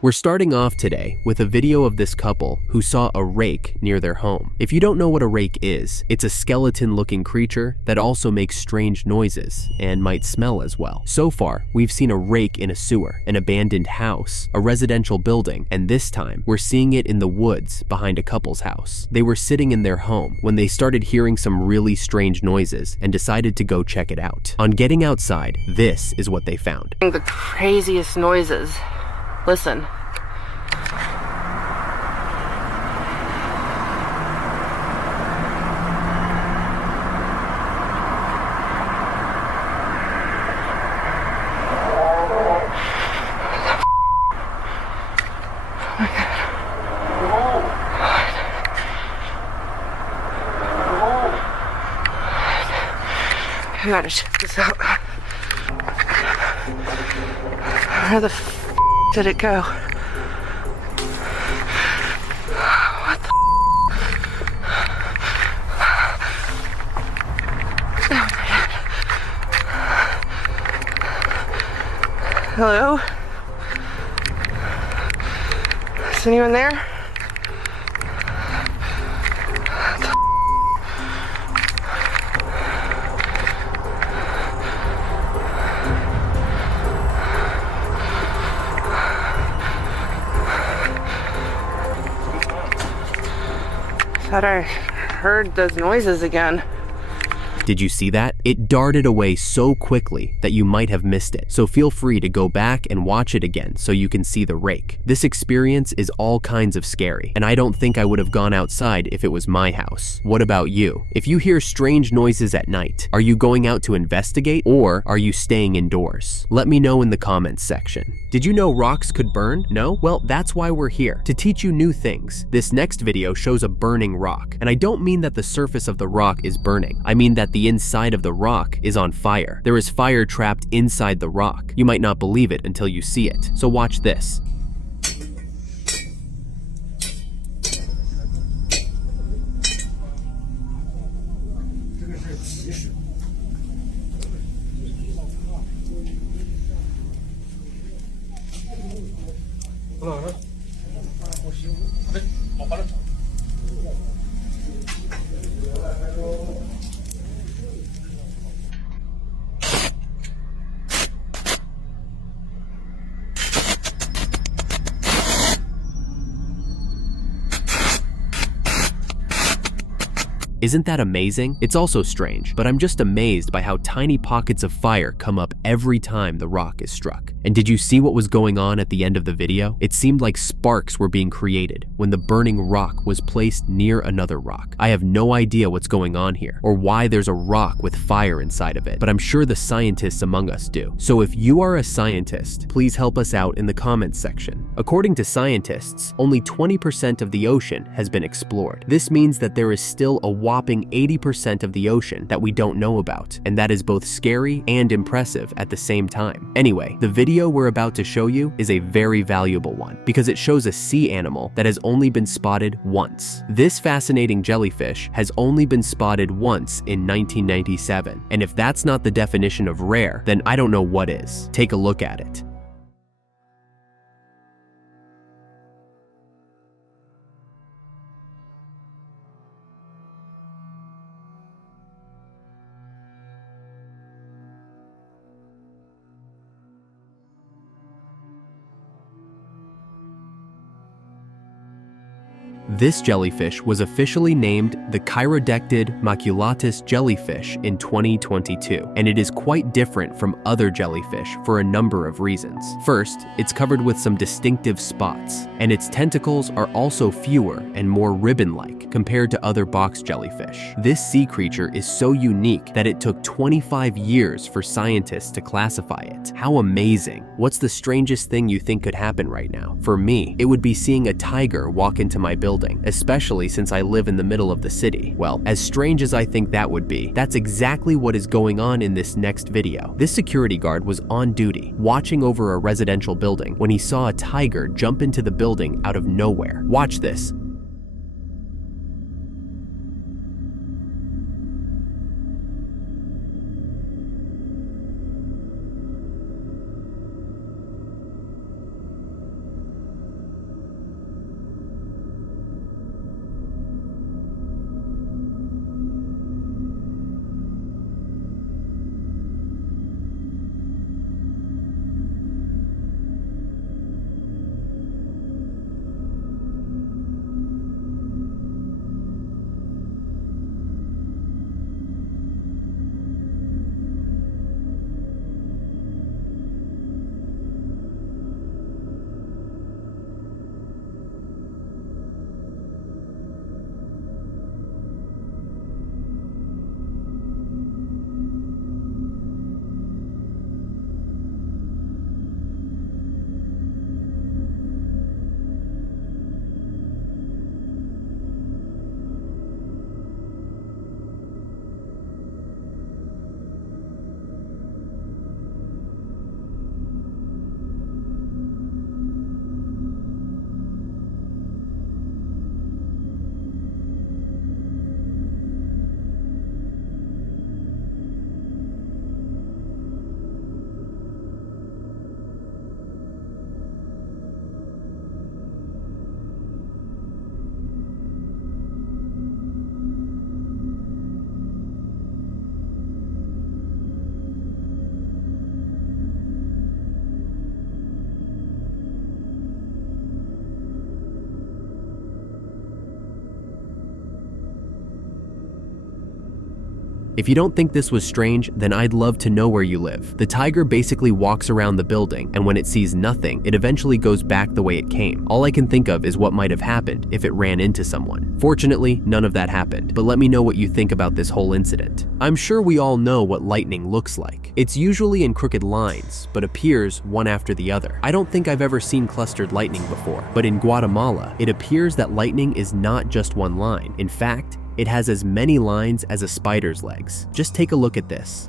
We're starting off today with a video of this couple who saw a rake near their home. If you don't know what a rake is, it's a skeleton-looking creature that also makes strange noises and might smell as well. So far, we've seen a rake in a sewer, an abandoned house, a residential building, and this time, we're seeing it in the woods behind a couple's house. They were sitting in their home when they started hearing some really strange noises and decided to go check it out. On getting outside, this is what they found. The craziest noises. Listen. I gotta check this out. Where the f did it go? What the Hello? Is anyone there? Thought I heard those noises again. Did you see that? It darted away so quickly that you might have missed it, so feel free to go back and watch it again so you can see the rake. This experience is all kinds of scary, and I don't think I would have gone outside if it was my house. What about you? If you hear strange noises at night, are you going out to investigate or are you staying indoors? Let me know in the comments section. Did you know rocks could burn? No? Well, that's why we're here, to teach you new things. This next video shows a burning rock, and I don't mean that the surface of the rock is burning. I mean that the inside of the rock is on fire. There is fire trapped inside the rock. You might not believe it until you see it. So watch this. Isn't that amazing? It's also strange, but I'm just amazed by how tiny pockets of fire come up every time the rock is struck. And did you see what was going on at the end of the video? It seemed like sparks were being created when the burning rock was placed near another rock. I have no idea what's going on here or why there's a rock with fire inside of it, but I'm sure the scientists among us do. So if you are a scientist, please help us out in the comments section. According to scientists, only 20% of the ocean has been explored. This means that there is still a whopping 80% of the ocean that we don't know about, and that is both scary and impressive at the same time. Anyway, the video we're about to show you is a very valuable one because it shows a sea animal that has only been spotted once. This fascinating jellyfish has only been spotted once in 1997, and if that's not the definition of rare, then I don't know what is. Take a look at it. This jellyfish was officially named the Chirodectid maculatus jellyfish in 2022, and it is quite different from other jellyfish for a number of reasons. First, it's covered with some distinctive spots, and its tentacles are also fewer and more ribbon-like compared to other box jellyfish. This sea creature is so unique that it took 25 years for scientists to classify it. How amazing! What's the strangest thing you think could happen right now? For me, it would be seeing a tiger walk into my building, especially since I live in the middle of the city. Well, as strange as I think that would be, that's exactly what is going on in this next video. This security guard was on duty, watching over a residential building when he saw a tiger jump into the building out of nowhere. Watch this. If you don't think this was strange, then I'd love to know where you live. The tiger basically walks around the building, and when it sees nothing, it eventually goes back the way it came. All I can think of is what might have happened if it ran into someone. Fortunately, none of that happened, but let me know what you think about this whole incident. I'm sure we all know what lightning looks like. It's usually in crooked lines, but appears one after the other. I don't think I've ever seen clustered lightning before, but in Guatemala, it appears that lightning is not just one line. In fact, it has as many lines as a spider's legs. Just take a look at this.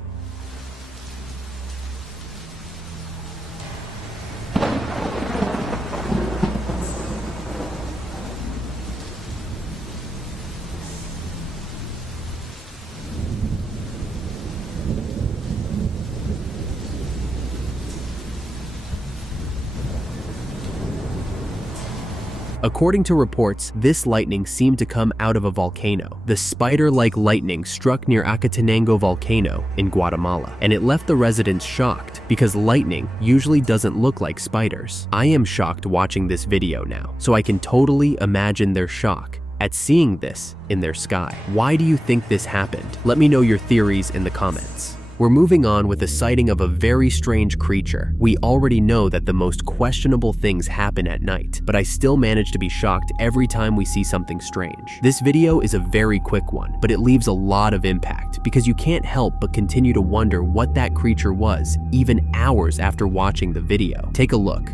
According to reports, this lightning seemed to come out of a volcano. The spider-like lightning struck near Acatenango volcano in Guatemala, and it left the residents shocked because lightning usually doesn't look like spiders. I am shocked watching this video now, so I can totally imagine their shock at seeing this in their sky. Why do you think this happened? Let me know your theories in the comments. We're moving on with a sighting of a very strange creature. We already know that the most questionable things happen at night, but I still manage to be shocked every time we see something strange. This video is a very quick one, but it leaves a lot of impact because you can't help but continue to wonder what that creature was even hours after watching the video. Take a look.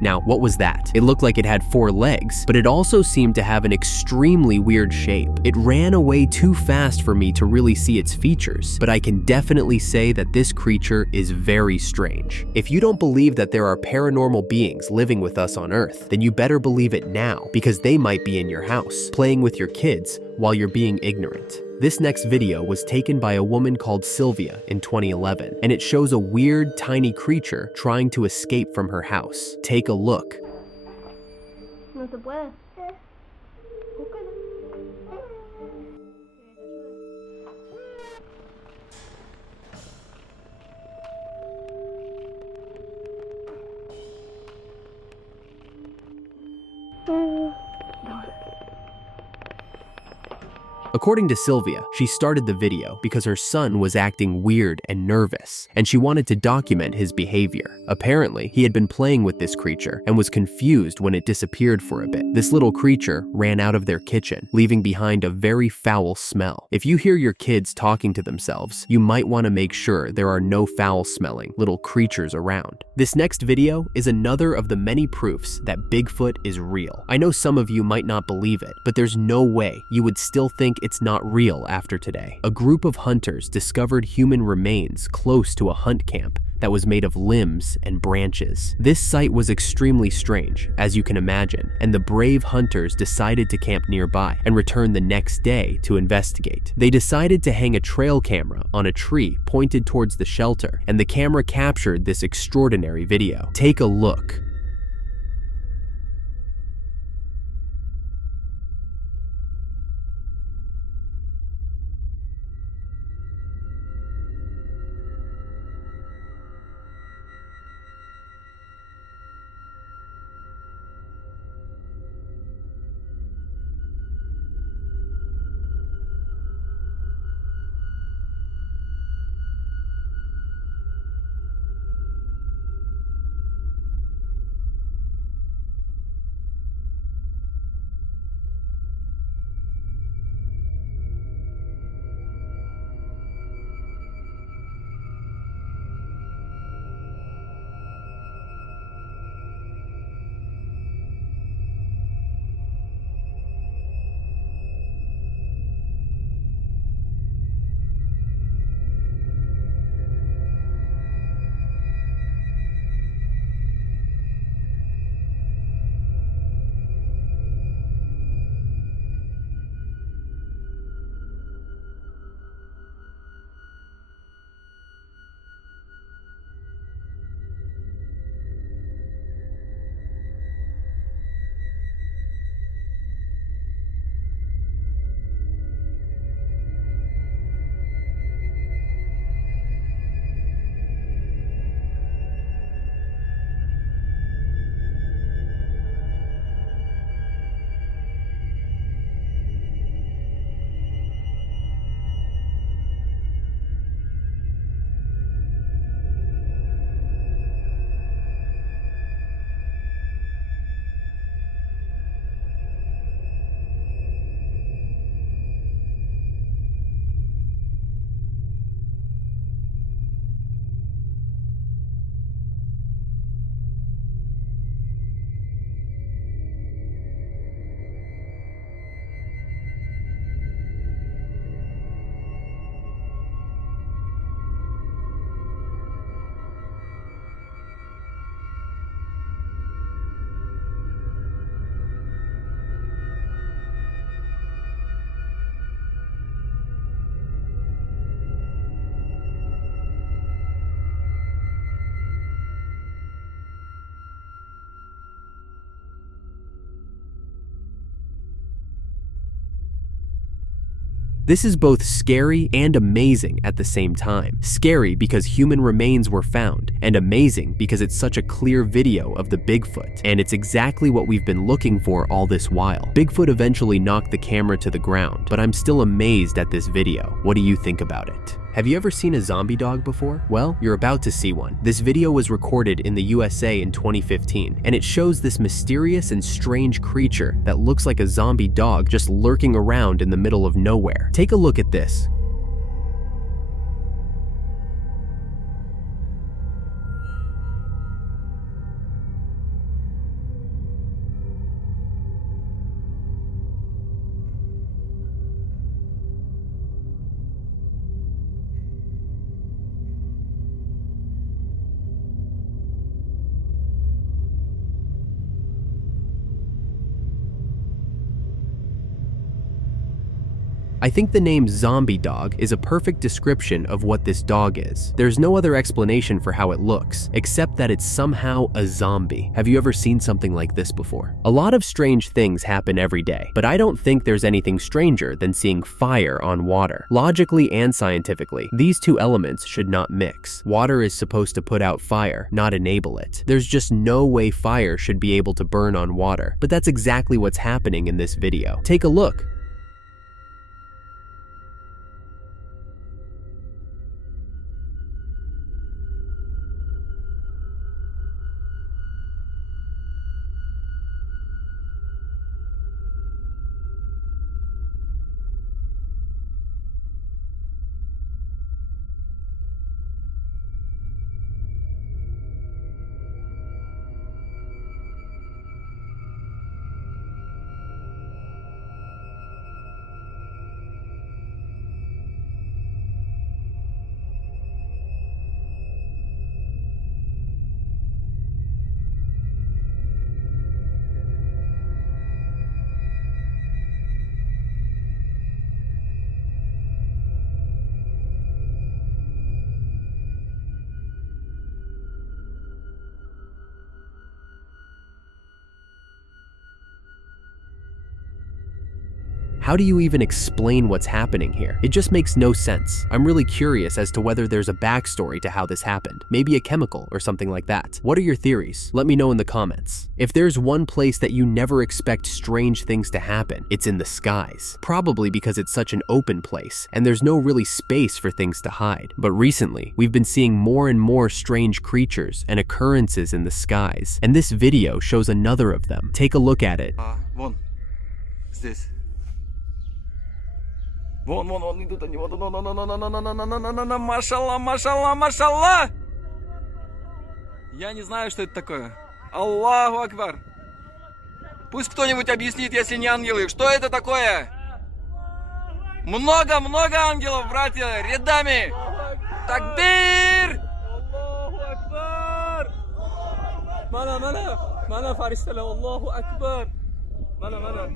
Now, what was that? It looked like it had 4 legs, but it also seemed to have an extremely weird shape. It ran away too fast for me to really see its features, but I can definitely say that this creature is very strange. If you don't believe that there are paranormal beings living with us on Earth, then you better believe it now, because they might be in your house, playing with your kids while you're being ignorant. This next video was taken by a woman called Sylvia in 2011, and it shows a weird, tiny creature trying to escape from her house. Take a look. No se puede. According to Sylvia, she started the video because her son was acting weird and nervous, and she wanted to document his behavior. Apparently, he had been playing with this creature and was confused when it disappeared for a bit. This little creature ran out of their kitchen, leaving behind a very foul smell. If you hear your kids talking to themselves, you might want to make sure there are no foul-smelling little creatures around. This next video is another of the many proofs that Bigfoot is real. I know some of you might not believe it, but there's no way you would still think it's not real after today. A group of hunters discovered human remains close to a hunt camp that was made of limbs and branches. This site was extremely strange, as you can imagine, and the brave hunters decided to camp nearby and return the next day to investigate. They decided to hang a trail camera on a tree pointed towards the shelter, and the camera captured this extraordinary video. Take a look. This is both scary and amazing at the same time. Scary because human remains were found, and amazing because it's such a clear video of the Bigfoot, and it's exactly what we've been looking for all this while. Bigfoot eventually knocked the camera to the ground, but I'm still amazed at this video. What do you think about it? Have you ever seen a zombie dog before? Well, you're about to see one. This video was recorded in the USA in 2015, and it shows this mysterious and strange creature that looks like a zombie dog just lurking around in the middle of nowhere. Take a look at this. I think the name zombie dog is a perfect description of what this dog is. There's no other explanation for how it looks, except that it's somehow a zombie. Have you ever seen something like this before? A lot of strange things happen every day, but I don't think there's anything stranger than seeing fire on water. Logically and scientifically, these two elements should not mix. Water is supposed to put out fire, not enable it. There's just no way fire should be able to burn on water, but that's exactly what's happening in this video. Take a look. How do you even explain what's happening here? It just makes no sense. I'm really curious as to whether there's a backstory to how this happened. Maybe a chemical or something like that. What are your theories? Let me know in the comments. If there's one place that you never expect strange things to happen, it's in the skies. Probably because it's such an open place, and there's no really space for things to hide. But recently, we've been seeing more and more strange creatures and occurrences in the skies, and this video shows another of them. Take a look at it. Вон, здесь. Вон, идут они, вот, машалла, машалла, машалла! Я не знаю, что это такое. Аллаху Акбар. Пусть кто-нибудь объяснит, если не ангелы, что это такое? Много ангелов, братья, рядами! Такбир! Аллаху Акбар! Мана фаристала, Аллаху Акбар! Мана.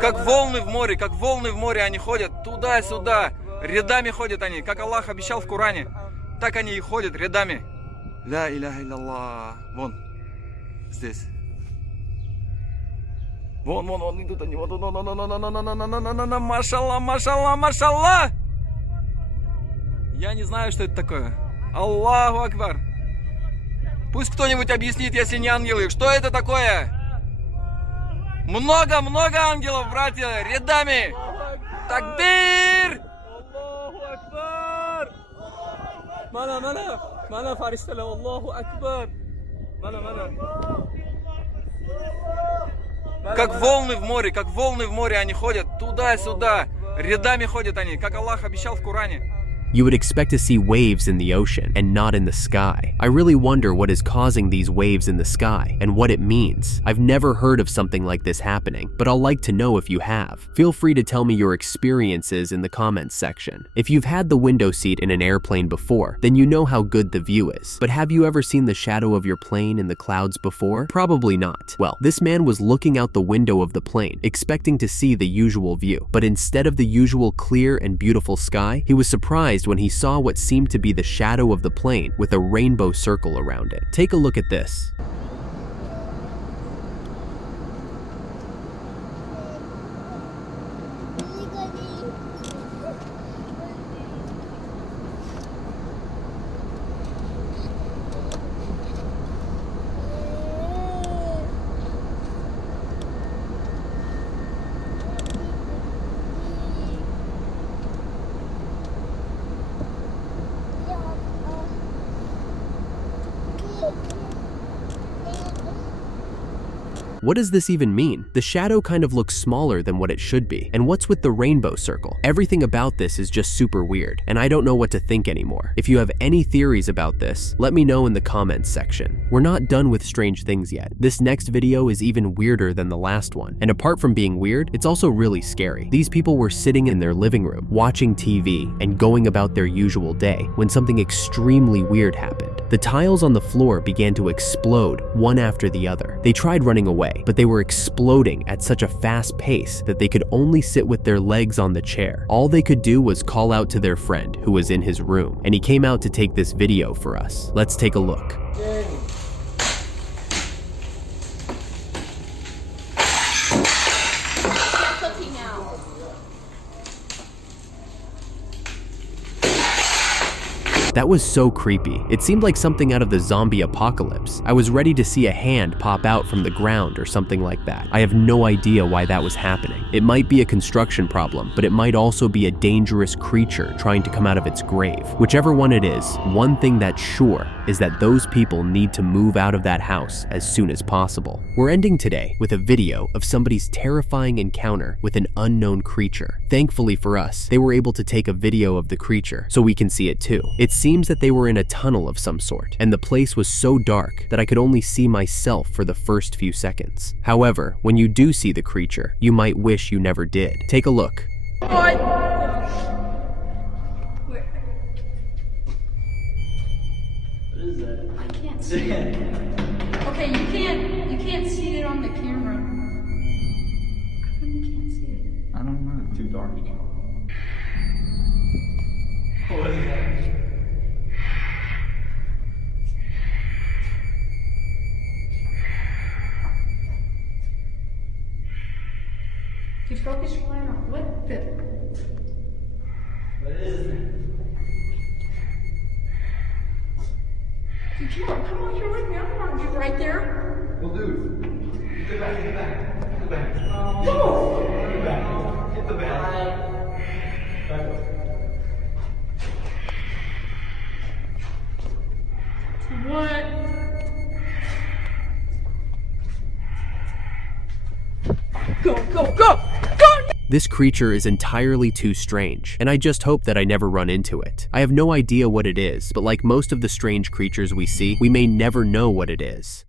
Как волны в море они ходят туда-сюда, рядами ходят они, как Аллах обещал в Коране, так они и ходят рядами. Ля иляха илlallah. Вон, здесь. Вон, идут они, вот, машалла. Я не знаю, что это такое. Аллаху Акбар. Пусть кто-нибудь объяснит, если не ангелы, что это такое? Много ангелов, братья, рядами! Такбир! Аллаху Акбар! Мана фаристала, Аллаху Акбар! Мана. Как волны в море они ходят туда-сюда, рядами ходят они, как Аллах обещал в Коране. You would expect to see waves in the ocean and not in the sky. I really wonder what is causing these waves in the sky and what it means. I've never heard of something like this happening, but I'll like to know if you have. Feel free to tell me your experiences in the comments section. If you've had the window seat in an airplane before, then you know how good the view is. But have you ever seen the shadow of your plane in the clouds before? Probably not. Well, this man was looking out the window of the plane, expecting to see the usual view. But instead of the usual clear and beautiful sky, he was surprised when he saw what seemed to be the shadow of the plane with a rainbow circle around it. Take a look at this. What does this even mean? The shadow kind of looks smaller than what it should be. And what's with the rainbow circle? Everything about this is just super weird, and I don't know what to think anymore. If you have any theories about this, let me know in the comments section. We're not done with strange things yet. This next video is even weirder than the last one. And apart from being weird, it's also really scary. These people were sitting in their living room, watching TV, and going about their usual day when something extremely weird happened. The tiles on the floor began to explode one after the other. They tried running away, but they were exploding at such a fast pace that they could only sit with their legs on the chair. All they could do was call out to their friend who was in his room, and he came out to take this video for us. Let's take a look. That was so creepy. It seemed like something out of the zombie apocalypse. I was ready to see a hand pop out from the ground or something like that. I have no idea why that was happening. It might be a construction problem, but it might also be a dangerous creature trying to come out of its grave. Whichever one it is, one thing that's sure is that those people need to move out of that house as soon as possible. We're ending today with a video of somebody's terrifying encounter with an unknown creature. Thankfully for us, they were able to take a video of the creature so we can see it too. It seems that they were in a tunnel of some sort, and the place was so dark that I could only see myself for the first few seconds. However, when you do see the creature, you might wish you never did. Take a look. What is that? I can't see it. Okay, you can't see it on the camera. How come you can't see it? I don't know. Too dark. What is that? You focus your line on what the... What is it? Come on, you're with me. I'm gonna get right there. Well, dude, get back. No! Get back. Get the back. Back up. What? Go! This creature is entirely too strange, and I just hope that I never run into it. I have no idea what it is, but like most of the strange creatures we see, we may never know what it is.